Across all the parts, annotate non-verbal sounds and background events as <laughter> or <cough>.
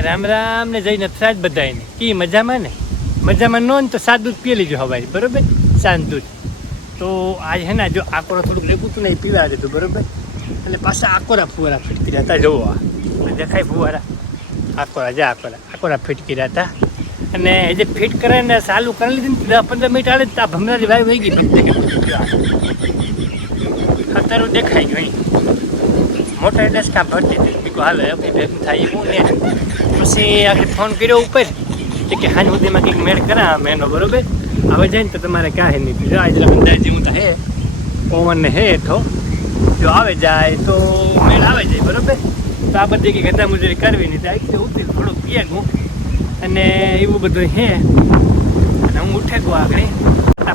રામ રામ ને જઈને થરાજ બધાને કી મજામાં ને? મજામાં નો ને તો સાદ દૂધ પી લેજો હવારે, બરોબર? શાંત દૂધ તો આજ હે ને જો આકોરા થોડુંક લેવું હતું ને, એ પીવા દેતું બરોબર? એટલે પાછા આકોરા ફુવારા ફીટકી હતા જોવો આ. દેખાય ફુવારા. આકોરા, જા આકોરા. આકોરા ફીટકી હતા. અને એ જે ફિટ કરે ને ચાલુ કરી લીધી ને દસ પંદર મિનિટ આવે તો આ ભમરાજી ભાઈ વહી ગઈ ફિટ દેખાય ગયું. મોટા ડસ્કા ભરતી હતી હાલો થાય એવું ને. પછી આગળ ફોન કર્યો ઉપર. કે કે હું સુધીમાં કંઈક મેળ કરા મેનો બરોબર? હવે જાય ને તો તમારે કાંઈ નહીં જો આજે અંદાજ હું તો હે, પવન ને હે તો જો આવે જાય તો મેળ આવે જાય, બરોબર? તો આ બધી કંઈક ગધા મજૂરી કરવી નહીં આવી રીતે ઉતરી થોડુંક પીએ હું. અને એવું બધું હે. અને હું ઉઠે ગો આગળ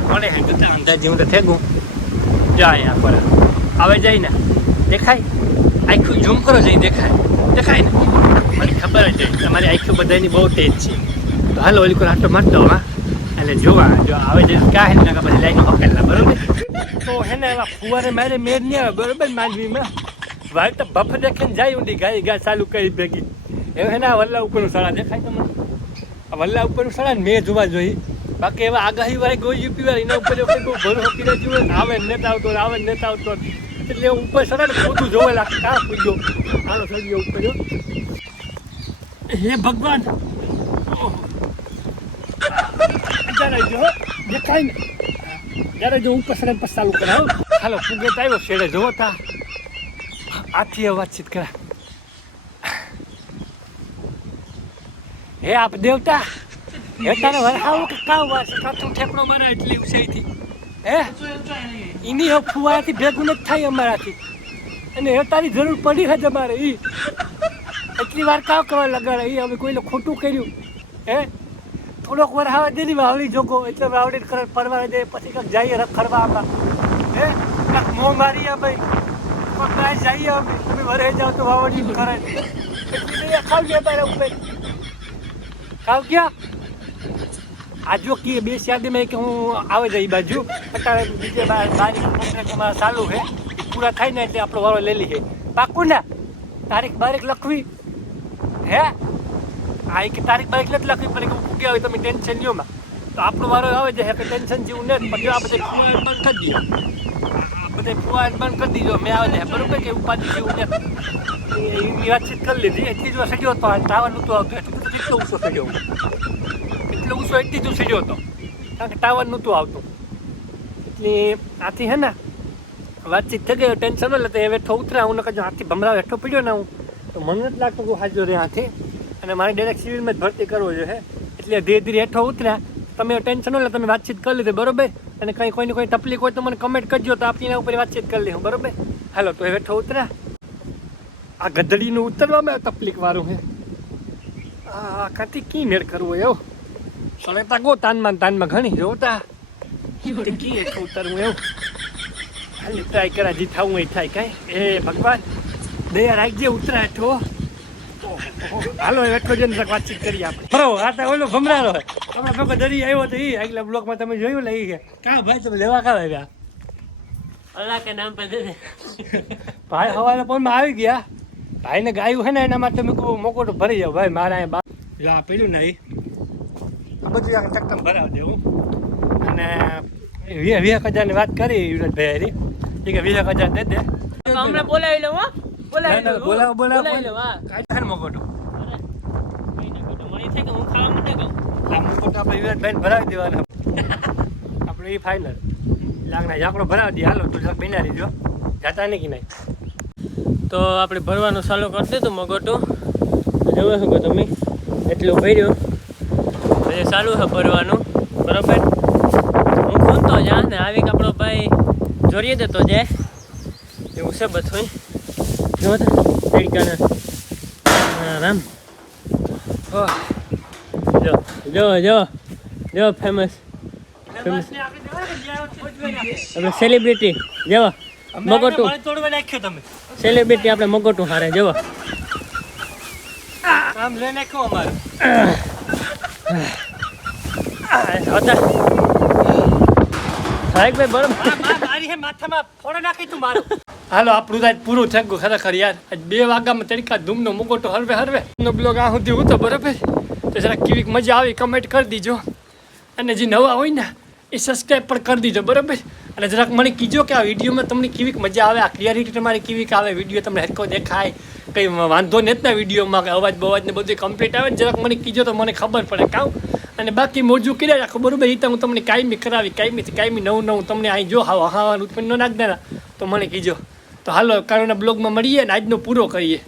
પડે હે ગધા અંદાજ હું તો થેગું. જાય આ પર આવે જાય ને. દેખાય? આખું ઝૂમ કરો જઈ દેખાય. દેખાય ને? મને ખબર છે, તમારી આખું બધાની બહુ તેજ છે. તો હાલો, ઓલી કોઈ આટલો મારતો હા. એટલે જોવા, જો આવે છે હે ને પછી લાઈન પકડેલા, બરોબર? તો હે ને, એવા ફુવારે મારે મેર નહીં આવે, બરોબર માંડવીમાં વાય તો બફ દેખીને જાય ઊંડી, ગાય ગાય ચાલુ કરી ભેગી. એવું હે ને વલ્લા ઉપરનું સળા દેખાય તમને? આ વલ્લા ઉપરનું ને મેં જોવા જોઈએ બાકી એવા આગાહી વાળી ગોઈ યુપી વાળી એના ઉપર કોઈ બહુ ભરોસો કર્યો જોઈએ ને, આવે નેતા આવતો, આવે નેતા આવતો. એટલે ઉપર ને બધું જોવે લાગે કા પૂછ્યો? આનો સળિયો ઉપર. હે ભગવાન. દેખાય ને. જરા જો ઉપર સડે પછી ચાલુ કરે હો. હાલો પૂગે તો આવ્યો શેડે જોવો તા. આથી વાતચીત કરા. હે આપ દેવતા હે તારે વરહાવું કે કાવ વાસ કાઠું ઠેકડો મારે એટલી ઉસાઈથી હે? એની હવે ભેગું નથી થાય અમારાથી. અને હે તારી જરૂર પડી હજ અમારે ઈ. એટલી વાર કાવ કરવા લગાડે એ હવે કોઈને ખોટું કર્યું, હે? થોડોક વાર આવે દીધી વાવડી જોગો, એટલે વાવડી કરે પરવા દે, પછી કંઈક જઈએ રખડવા આપણા. હે? કાંઈક મોં મારીએ ભાઈ પાસે જઈએ અમે. તમે વરે જાઓ તો વાવડી કરે ખાવ ગયા તારે ઉપર. ખાવ ગયા? આજો કી બે શાદીમાં કે હું આવે જ એ બાજુ. અત્યારે બીજે બારી કોન્ટ્રાક્ટમાં ચાલુ છે. પૂરા થાય ને એટલે આપણો વારો લઈ લઈએ પાકું ને તારીખ બારીખ લખવી. હે? આ એક તારીખ બાઈક નથી લખવી, પણ કે પૂગ્યા હોય તમે ટેન્શન લ્યો તો આપણો વારો આવે છે કે ટેન્શન જેવું નથી, પણ જો આ બધે ફુવાન બંધ કરી દો આ બધે ફુવાન બંધ કરી દીધો, મેં આવે છે, બરોબર કે ઉપાધિ જેવું નથી. એની વાતચીત કરી લીધી, એટલી જો સડ્યો હતો ટાવર નહોતો આવતો, એટલું ઊંચો સડ્યો એટલો ઊંચો, એટલી જ સડ્યો હતો. કારણ કે ટાવર નહોતું આવતું. એટલે આથી હે ને, વાતચીત થઈ ગઈ ટેન્શન એટલે તો એ વેઠો ઉતરા, હું નકર હાથી ભમરા વેઠો પડ્યો ને હું તો મને નથી લાગતું કે હાજર રહે હાથી અને મારે ડાયરેક્ટ સિવિલમાં જ ભરતી કરવો જોઈએ. એટલે ધીરે ધીરે હેઠો ઉતર્યા. તમે ટેન્શન એટલે તમે વાતચીત કરી લીધી, બરોબર? અને કંઈ કોઈની કોઈ તકલીફ હોય તો મને કમેન્ટ કરજો, તો આપણે એના ઉપર વાતચીત કરી લઈશું, બરોબર? હાલો, તો હેઠો ઉતર્યા. આ ગધડીનું ઉતરવામાં તકલીફ વાળું હે. આ કાંથી કી મેળ કરવો એવું સળેતા ગો, તાનમાં તાનમાં ઘણી, જોતા? કી હેઠો ઉતરવું એવું હાલી ટ્રાય કરા જી થવું એ થાય કાંઈ? એ ભગવાન. દયા રાખજે ઉતરાઠો હાલો એટલો જઈને વાતચીત કરીએ આપણે. આ તો ઓલો ભમરાલો હમણાં ભેગો દરી આવ્યો તો એ બ્લોકમાં તમે જોયું લઈ કે કા ભાઈ તમે લેવા કા આવ્યા? અલ્લાહ ભાઈ હવાના ફોનમાં આવી ગયા. ભાઈને ગાયું છે ને એના માટે મેં કહું મોકોટો ભરી જાવ ભાઈ મારા બા લા પીડ્યું નહીં. આ બધું આમ ચકતમ ભરાવી દેવું. અને વીસ હજારની વાત કરી યુવરાજભાઈ હારી. કે વીસ હજાર દે દે. હમણાં બોલાવી લઉં હા. બોલાવી બોલાવો, બોલાવો, બોલાવી લઉં છે તો અરે કઈ ના ખોટું મળી થાય કે હું ખાવા માટે કહું? આ મોકો તો આપણે ભરાવી દેવાના. <laughs> આપણે એ ફાઇનલ લાગના ઝાકડો ભરાવી દઈએ. હાલો તું જરાક બેના રહીજો. જાતા નહીં કે નહીં? તો આપણે ભરવાનું ચાલુ કરી દીધું મગોટું. જોવો છો કે તમે? એટલું ભર્યું. પછી ચાલુ છે ભરવાનું. બરાબર? હું ખૂનતો જા ને આવી કે આપણો ભાઈ જોડીએ દેતો જાય. એવું છે બધું જો તડકાને. રામ. જો જો જો જો ફેમસ આપણે સેલિબ્રિટી જેવા મગોટું. નાખ્યો સેલિબ્રિટી આપણે મગોટું હારે જેવા આમ લઈ નાખ્યો અમારે. હતા. સાહેબ ભાઈ બરોબર મારી માથામાં ફોડો નાખી તું મારું. હાલો, આપણું તો પૂરું થઈ ગયું ખરેખર યાર. આજ બે વાગ્યામાં તરીકા ધૂમનો મુકોટો હરવે હરવે. નો બ્લોગ આ સુધી હું તો બરાબર. તો જરા કેવીક મજા આવી કમેન્ટ કરી દીજો. અને જે નવા હોય ને, એ સબસ્ક્રાઈબ પણ કરી દીજો, બરાબર? અને જરાક મને કીજો કે આ વિડીયોમાં તમને કેવીક મજા આવે, આ ક્લિયરિટી તમારી કેવીક આવે, વીડિયો તમને હરકો દેખાય, કંઈ વાંધો નથી ને વિડીયોમાં કે અવાજ બવાજ ને બધું કમ્પ્લીટ આવે જરાક મને કીજો તો મને ખબર પડે, કાં? અને બાકી મોજું કર્યા રાખો, બરાબર? એ હું તમને કાયમી કરાવી, કાયમીથી કાયમી નવું નવું તમને અહીં જો હા હા ઉત્પન્ન નાખ દેના, તો મને કીજો. તો હાલો કારણે બ્લોગમાં મળીએ અને આજનો પૂરો કરીએ.